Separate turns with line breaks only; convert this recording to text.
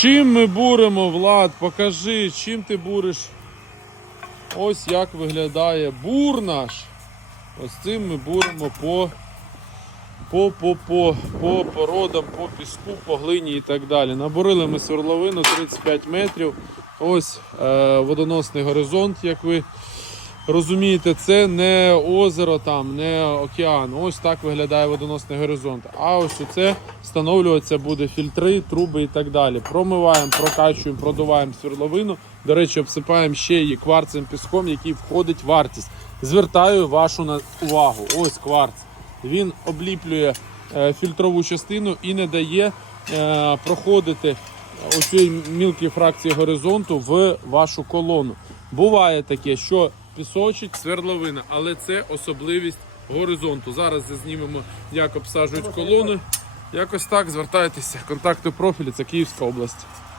Чим ми буримо, Влад? Покажи, чим ти буриш. Ось як виглядає бур наш. Ось цим ми буримо по, по, по, по, по породам, по піску, по глині і так далі. Набурили ми свердловину 35 метрів. Ось е, водоносний горизонт, як ви розумієте, це не озеро, там, не океан. Ось так виглядає водоносний горизонт. А ось оце встановлюватися буде фільтри, труби і так далі. Промиваємо, прокачуємо, продуваємо свердловину. До речі, обсипаємо ще її кварцем піском, який входить в вартість. Звертаю вашу увагу. Ось кварц. Він обліплює е, фільтрову частину і не дає е, проходити оцієї мілкої фракції горизонту в вашу колону. Буває таке, що пісочить свердловина, але це особливість горизонту. Зараз знімемо, як обсаджують колони. Якось так звертайтеся. Контакти профілі це Київська область.